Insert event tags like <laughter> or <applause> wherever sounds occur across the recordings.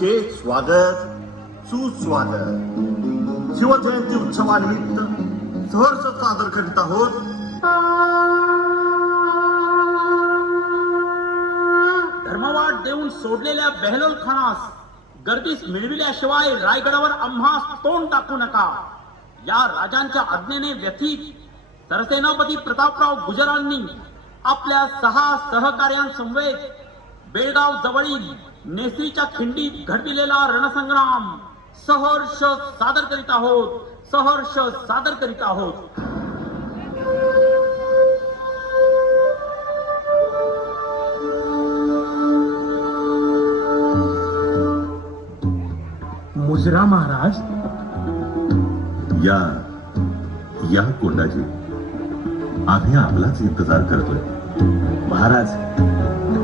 चे स्वागत सुस्वागत. शिवजयंती उत्सवानिमित्त सहर्ष सादर करीत आहोत. धर्मवाट देऊन सोडलेल्या बेहलोल खानास गर्दीस मिळविल्याशिवाय रायगडावर आम्हास तोंड टाकू नका. या राजांच्या आज्ञेने व्यथित सरसेनापती प्रतापराव गुजरांनी आपल्या सहा सहकार्यांसमवेत बेळगाव जवळील नेसरीच्या खिंडीत घडविलेला रणसंग्राम. सहर्ष सादर करीत आहोत. सहर्ष सादर करीत आहोत. मुजरा महाराज. या या कोंडाजी. आम्ही आपलाच इंतजार करतोय. महाराज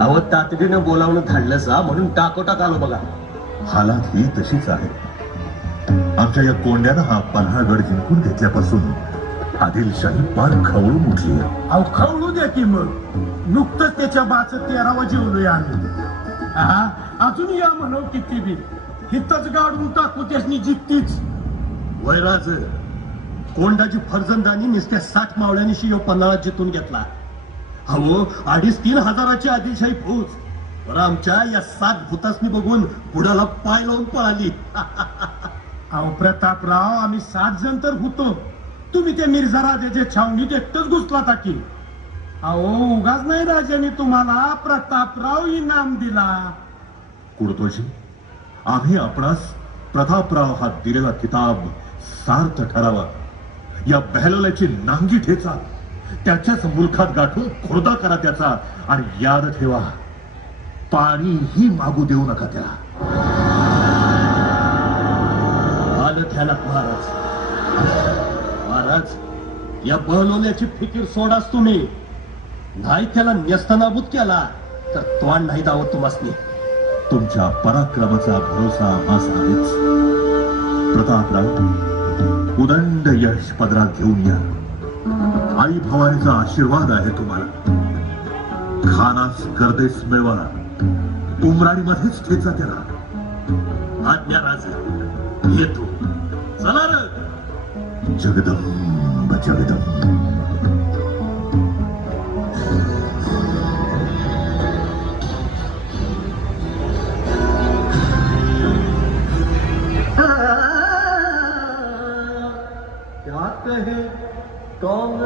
अहो तातडीनं बोलावणं धाडलं सा म्हणून टाकोटाक आलो बघा. हालात ही तशीच आहे. आमच्या या कोंड्यानं हा पन्हाळगड जिंकून घेतल्यापासून आदिलशाही पार खवळून उठली अहो खवळू द्या की मग. नुकतंच त्याच्या बाच तेरावा जेवलोय आम्ही. हा, अजून या म्हणव किती बी. हितच गाडून टाकू त्यासनी जित्तीच वैराज कोंडाची फर्जंदानी नुसत्या साठ मावळ्यांनी शिव पन्हाळा जितून घेतला. अहो अडीच तीन हजाराची आदिलशाही फौज. पण आमच्या या सात भूतासनी बघून बुडाला पाय लावून पळाली. <laughs> अहो प्रतापराव आम्ही सात जण तर होतो. तुम्ही ते मिर्झा राजाच्या छावणीत एकटंच घुसला टाकी. अहो उगाच नाही राजाने तुम्हाला प्रतापराव इनाम दिला. कुडतोजी आम्ही आपणास प्रतापराव हा दिलेला किताब सार्थ ठरावा. या बहलोल्याची नांगी ठेचा. त्याच्याच मुलखात गाठून खुर्दा करा त्याचा आणि याद ठेवा पाणीही मागू देऊ नका त्याला. आलं त्याला महाराज. महाराज या बहलोल्याची फिकीर सोडाच तुम्ही. नाही त्याला न्यस्तनाबूत केला तर तोंड नाही दावत तुम्हाला तुमच्या पराक्रमाचा भरोसा आम्हास प्रतापराव उदंड यश पदरात घेऊन या. आई भवानीचा आशीर्वाद आहे तुम्हाला. खानास गर्देस मिळवा. उमराणीमध्येच ठेचा त्याला. आज्ञा राज येतो. चला रे जगदंब जगदंब.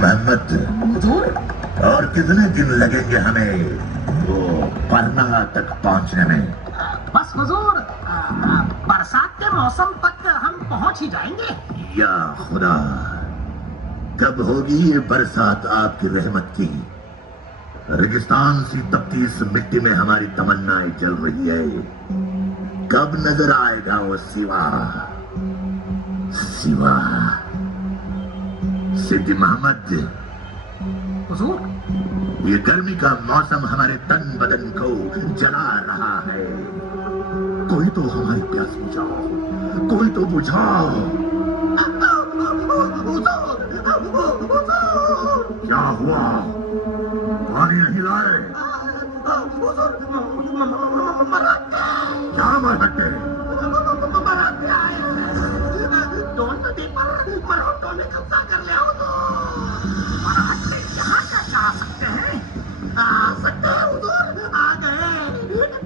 मोहम्मद और कितने दिन लगेंगे हमें वो करनाल तक पहुँचने में? बस हजूर बरसात के मौसम ही जाएँगे? या खुदा कब होगी ये बरसात आपकी रहमत की? रेगिस्तान सी तपती इस मिट्टी में हमारी तमन्नाएँ जल रही है। कब नज़र आएगा वो सिवा? सिवा। सिद्दी मोहम्मद ये गर्मी का मौसम हमारे तन बदन को जला रहा है। कोई तो हमारी प्यास बुझाओ। कोई तो बुझाओ। क्या हुआ? पानी नहीं लाए क्या मरहटे दोन नदी पर मराठों ने कब्जा कर लिया हो तो मराठे यहाँ कैसे आ सकते हैं आ सकते हैं हुजूर आ गए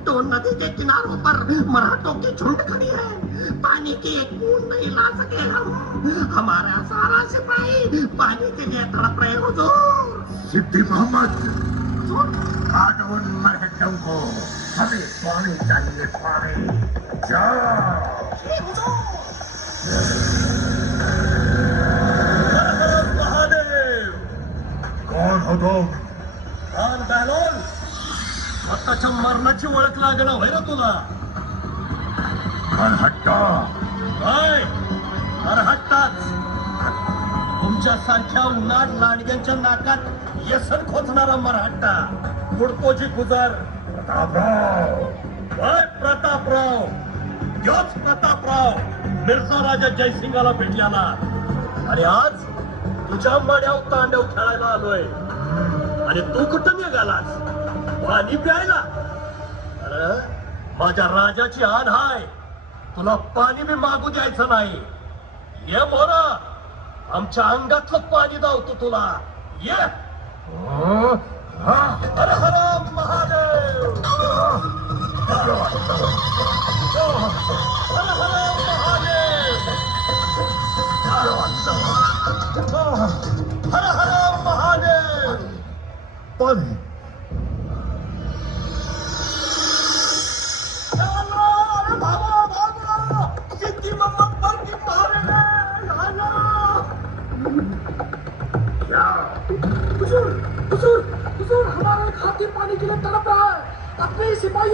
दोन नदी के किनारों पर मराठों की झुंड खड़ी है। पानी की एक बूंद नहीं ला सके हम हमारा सारा सिपाही पानी के लिए तड़प रहे हुजूर। सिद्धि मोहम्मद उन मरहटों को हमें पानी चाहिए पानी। कौन हो तुम? मरणाची ओळख लागणं होय ना तुला। हट्टाच तुमच्यासारख्या उन्हाट लांडग्यांच्या नाकात येसन खोचणारा मराठा बुडकोजी गुजर. प्रतापराव। प्रतापराव. योच प्रतापराव. मिर्झा राजा जयसिंगाला भेटल्याला. आणि आज तुझ्या मड्यावर तांडव खेळायला आलोय. आणि तू कुठं निघालास? पाणी प्यायला. अरे माझ्या राजाची आण हाय. तुला पाणी बी मागू द्यायचं नाही. ये मोरा. आमच्या अंगातलं पाणी धावतो तुला. ये. हर हर.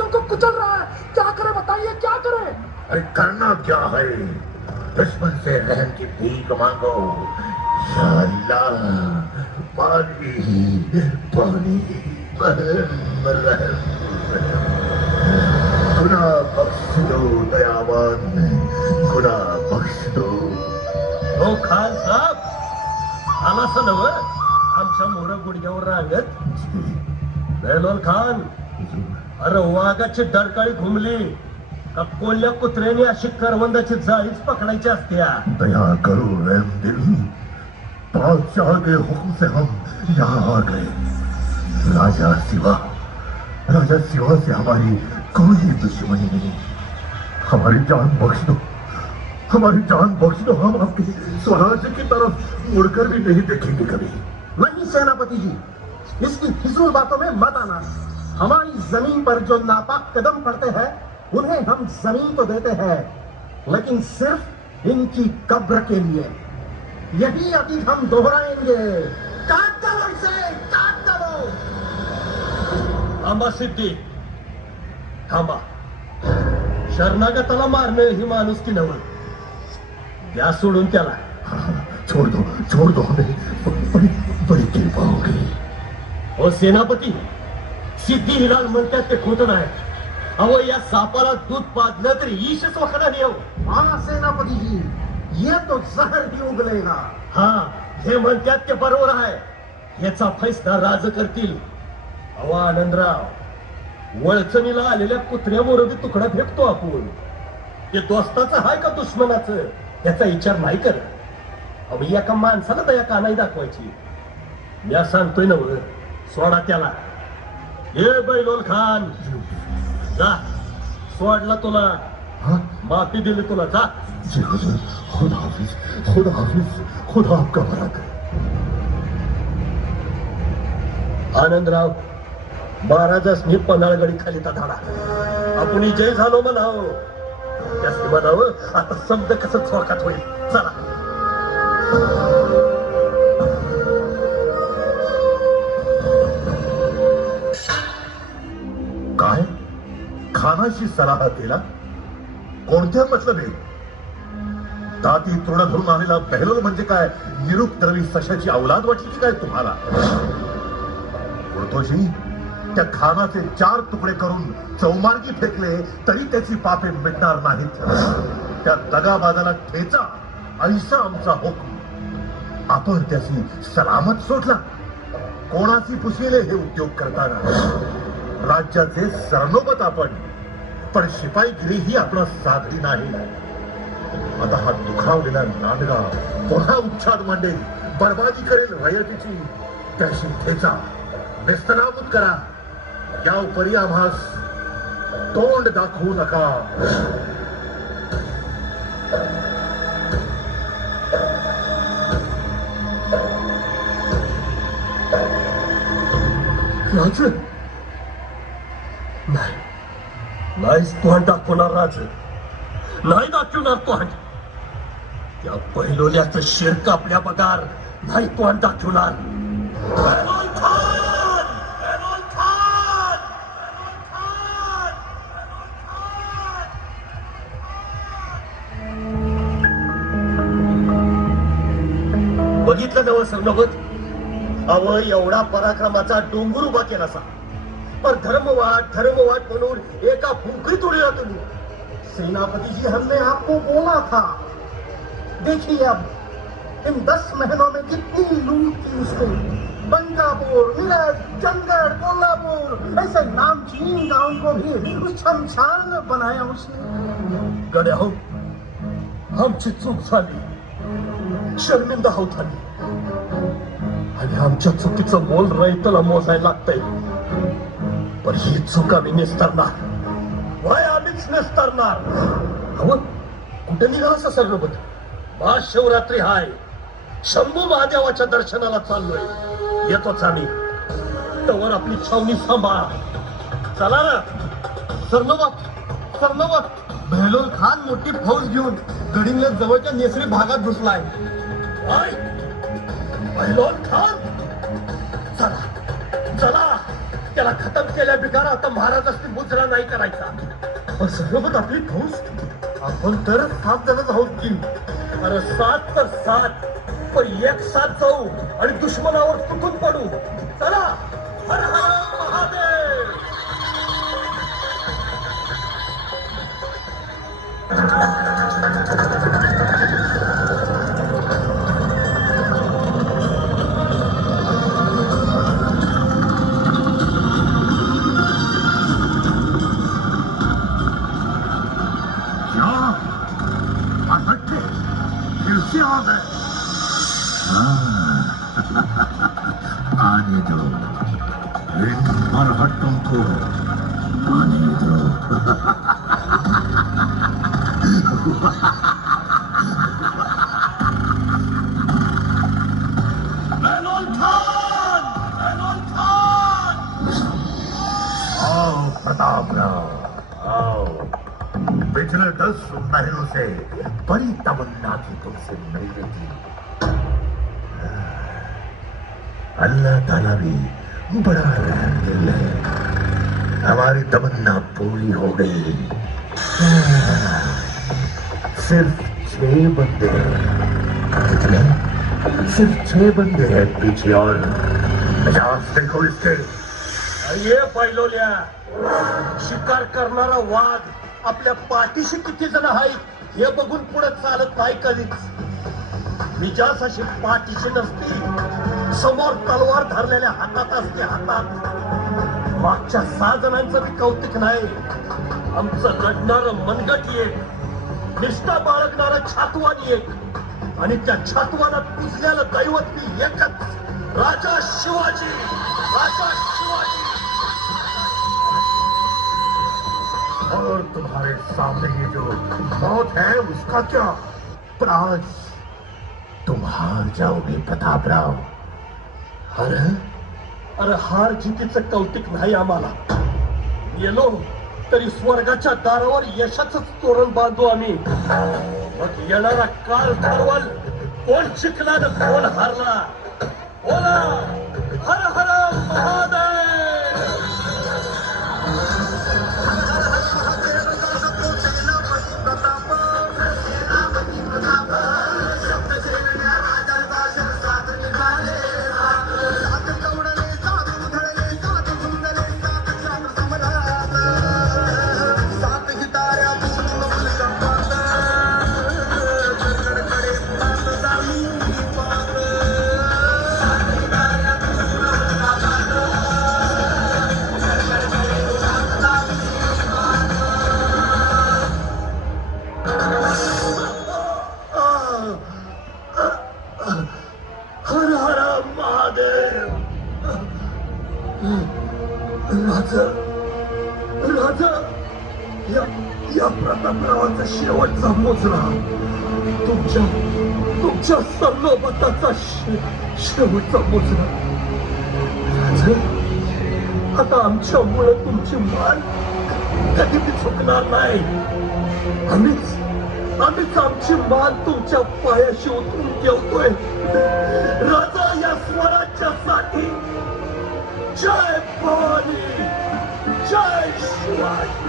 अपने को कुचल रहा है। क्या करें बताइए क्या करें? अरे करना क्या है? दुश्मन से रहम की भीख मांगो। पानी पानी खुदा बख्श दो दयावान। खुदा बख्श दो। हो खान साहेब आला नव आमच्या मोर गुडघ्यावर रांगत। बेलोल खान। अरे वाघाची डरकाळी घुमली. का कोल्ह्या कुत्र्याने अशी करवंदाची जाळीच पकडायची असत्या. दया करो रहम दिल. बादशाह के हुक्म से हम यहाँ आ गए. राजा सिवा राजा सिवा से हमारी कोई दुश्मनी नहीं. हमारी जान बख्श दो. हमारी जान बख्श दो. हम आपके स्वराज्य की तरफ़ मुड़कर भी नहीं देखेंगे कभी. नहीं सेनापति जी इसकी फिजूल बातों में मत आना. हमारी ज़मीन पर जो नापाक कदम पड़ते हैं उन्हें हम ज़मीन तो देते हैं लेकिन सिर्फ़ इनकी कब्र के लिए। यही अतीत हम दोहराएँगे। काट डालो इसे काट डालो थांबा सिद्धी। थांबा शरणागताला मारणं ही माणूस की नवल। द्या सोडून त्याला छोड़ दो छोड़ दो हमें। बड़ी बड़ी कृपा होगी हो सेनापती सिद्धी हिलाल म्हणतात ते खोट नाही. अहो या सापाला दूध पाजलं तरी ईशच वखडा येऊ हाँ सेनापति जी ये तो जहर भी उगलेगा हा हे म्हणतात ते बरोबर आहे. याचा फैसला राज करतील. अहो आनंदराव वळचणीला आलेल्या कुत्र्यावर तुकडा फेकतो आपण. ते दोस्ताचं हाय का दुश्मनाचं? याचा विचार नाही करत. अहो एका माणसाला दया का नाही दाखवायची? मी सांगतोय ना सोडा त्याला. हे बैलोल खान. जा. सोडला तुला. हाँ? माफी दिली तुला. जा. जी हुजूर खुदा हाफिज खुदा हाफिज खुदा आपका भला करे आनंदराव महाराजासनी पन्हाळगडी खाली धाडा. आपण जय झालो म्हणाव. त्यासनी म्हणावं. आता समज कसं चोकात होईल. चला. कोणाशी सराह केला. कोणत्या मतलबे दाती तृण धरून आलेला बहलोल म्हणजे काय? निरुपद्रवी सशाची अवलाद वाटली की काय तुम्हाला? कुर्तोजी त्या खानाचे चार तुकडे करून चौमार्गी फेकले तरी त्याची पापे मिटणार नाहीत. त्या दगाबाजाला ठेचा ऐसा आमचा हुकम. आपण त्याची सलामत सोडला. कोणाची पुशिले हे उद्योग करताना? राज्याचे सरनोबत आपण पण शिपाईगिरी ही आपला साधली नाही. आता हा दुखावलेला नांदगा पुन्हा उच्छाद मांडेल बर्बादी करेल रयतीची. त्याशी ठेचा नेस्तनाबूत करा. या उपरी आम्हास तोंड दाखवू नका. राजन नाही नाहीच तोंड दाखवणार राज. नाही दाखवणार तोंड. त्या पहिलोल्याचं शिरक आपल्या पगार नाही तोंड दाखवणार. बघितलं नवं सरनोबत अव एवढा पराक्रमाचा डोंगर उभा केला सा पर धर्मवाद धर्मवाद म्हणून एका फुंकरीत उडला तुम्ही. सेनापति जी हमने आपको बोला था देखिए अब इन दस महीनों में कितनी लूट की उसने। बंगापुर मिरज चंदगढ़ कोल्हापुर ऐसे नामचीन गांव को भी शमशान बनाया उसने। गड्या हो आमची चूक झाली शर्मिंदा होत आली आणि आमच्या चुकीचं मोल रयतला मोजायला लागतंय पण ही चूक आम्ही निस्तारणार वय आम्हीच निस्तारणार अहो कुठे निघाला असं सर्वपत महाशिवरात्री हाय. शंभू महादेवाच्या दर्शनाला चाललोय. येतोच आम्ही. तवर आपली छावणी सांभाळा. चला ना. सरनोबत सरनोबत बहलोल खान मोठी फौज घेऊन गडिंगला जवळच्या नेसरी भागात घुसलाय. काय पहिलोन खान. चला चला. त्याला खतम केल्या बिगार आता महाराज असते मुजरा नाही करायचा. पण सर्वत आपली फौज आपण तर सात जणच आहोत की. अरे सात तर सात पण एक साथ जाऊ आणि दुश्मनावर तुटून पडू. चला हर हर महादेव! प्रताप राव पिछले दस महीनों से बड़ी तमन्ना थी तुमसे मिलने की अल्लाह ताला भी बड़ा रहम है। हमारी तमन्ना पूरी हो गई। सिर्फ छह बंदे कितने? सिर्फ छह बंदे हैं पीछे और पचास। देखो इसके। ये पाहिलोल्या शिकार करणारा वाघ आपल्या पाठीशी किती जण आहेत हे बघून पुढे चालत नाही कधीच. मिजास अशी पाठीशी नसती समोर तलवार धरलेल्या हातात असते हातात. मागच्या सहा जणांचं बी कौतिक नाही. आमचं लढणार मनगट एक निष्ठा बाळगणार छातवान एक. आणि त्या छातवाला पुजल्याला दैवत मी एकच राजा शिवाजी राजा शिवाजी. और तुम्हारे सामने ये जो मौत है उसका क्या पर आज तुम हार जाओगे प्रताप राव। अरे अरे हार जितीचं कौतिक नाही आम्हाला. गेलो तरी स्वर्गाच्या दारावर यशाच तोरण बांधू आम्ही. मग येणारा काळ कोण शिकला कोण हारला? शेवटचा मोजरा आता आमच्यामुळे तुमची मान कधी बी चुकणार नाही. आम्हीच आम्हीच आमची मान तुमच्या पायाशी उतरून ठेवतोय. राजा या स्वराज्यासाठी जय भवानी जय शिवाजी.